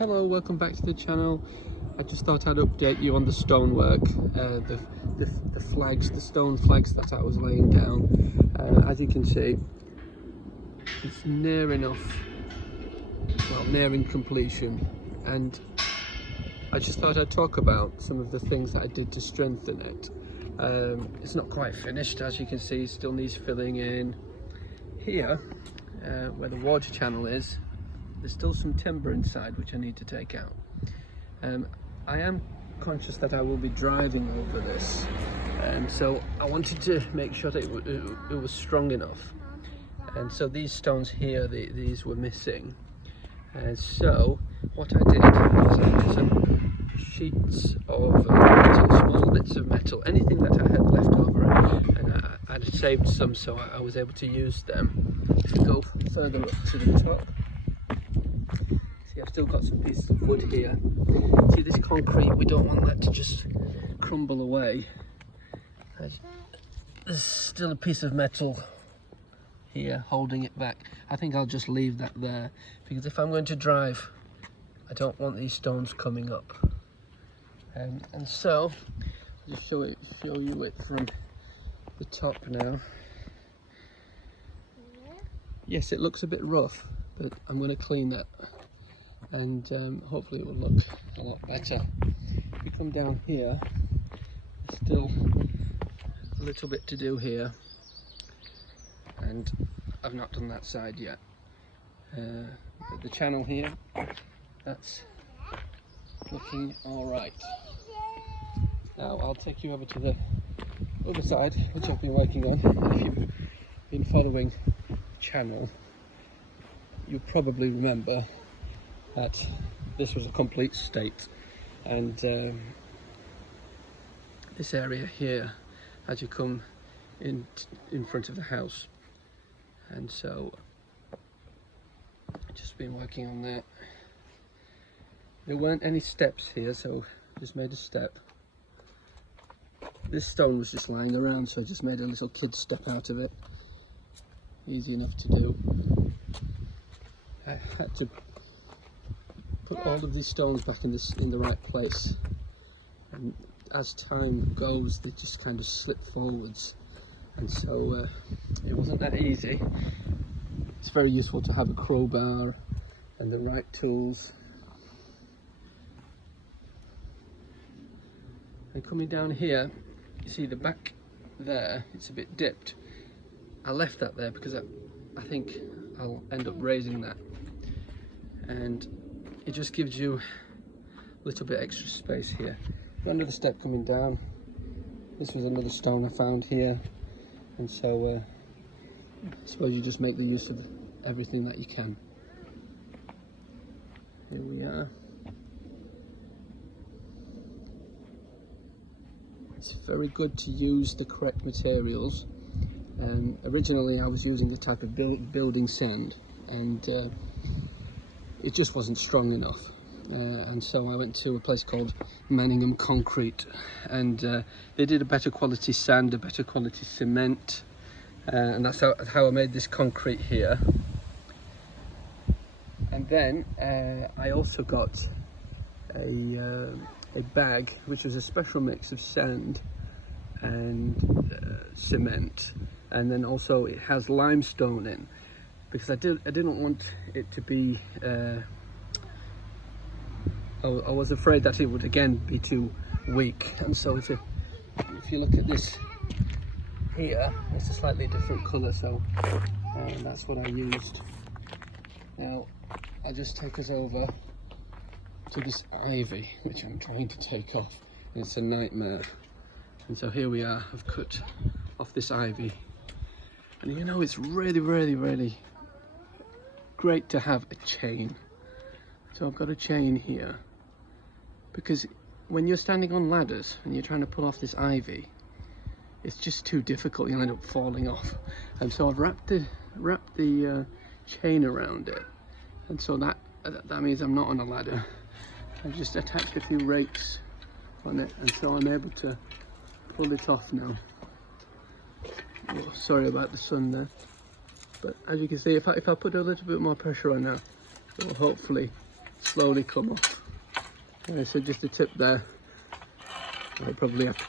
Hello, welcome back to the channel. I just thought I'd update you on the stonework, the flags, the stone flags that I was laying down. As you can see, it's near enough, well, nearing completion, and I just thought I'd talk about some of the things that I did to strengthen it. It's not quite finished, as you can see, still needs filling in. Here, where the water channel is, there's still some timber inside which I need to take out. I am conscious that I will be driving over this, so I wanted to make sure that it was strong enough. And so these stones here, these were missing. And so what I did was I put some sheets of small bits of metal, anything that I had left over, and I'd saved some, so I was able to use them to go further up to the top. See, I've still got some pieces of wood here. See, this concrete, we don't want that to just crumble away. There's still a piece of metal here holding it back. I think I'll just leave that there, because if I'm going to drive, I don't want these stones coming up. And so I'll just show you it from the top now. Yes, it looks a bit rough, but I'm going to clean that, and hopefully it will look a lot better. If we come down here, there's still a little bit to do here, and I've not done that side yet. The channel here, that's looking all right. Now I'll take you over to the other side, which I've been working on. If you've been following the channel, you probably remember that this was a complete state, and this area here, as you come in front of the house, and so I've just been working on that. There weren't any steps here, so I just made a step. This stone was just lying around, so I just made a little kid step out of it. Easy enough to do. I had to put all of these stones back in the right place, and as time goes they just kind of slip forwards, and so it wasn't that easy. It's very useful to have a crowbar and the right tools. And coming down here, you see the back there, it's a bit dipped. I left that there because I think I'll end up raising that, and it just gives you a little bit extra space here. Got another step coming down. This was another stone I found here, and so I suppose you just make the use of everything that you can. Here we are. It's very good to use the correct materials. Originally I was using the type of building sand, and it just wasn't strong enough, and so I went to a place called Manningham Concrete, and they did a better quality sand, a better quality cement, and that's how I made this concrete here. And then I also got a bag which was a special mix of sand and cement, and then also it has limestone in, because I didn't want it to be I was afraid that it would again be too weak, and so if you look at this here, it's a slightly different colour, so that's what I used. Now I'll just take us over to this ivy, which I'm trying to take off, and it's a nightmare. And so here we are, I've cut off this ivy, and you know, it's really great to have a chain. So I've got a chain here, because when you're standing on ladders and you're trying to pull off this ivy, it's just too difficult, you'll end up falling off. And so I've wrapped the chain around it, and so that means I'm not on a ladder. I've just attached a few rakes on it, and so I'm able to pull it off now. Oh, sorry about the sun there, but as you can see, if I put a little bit more pressure on now, it will hopefully slowly come off. So just a tip there. I probably have to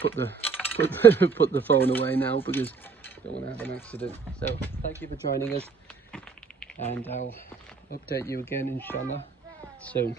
put the phone away now because I don't want to have an accident. So thank you for joining us, and I'll update you again inshallah soon.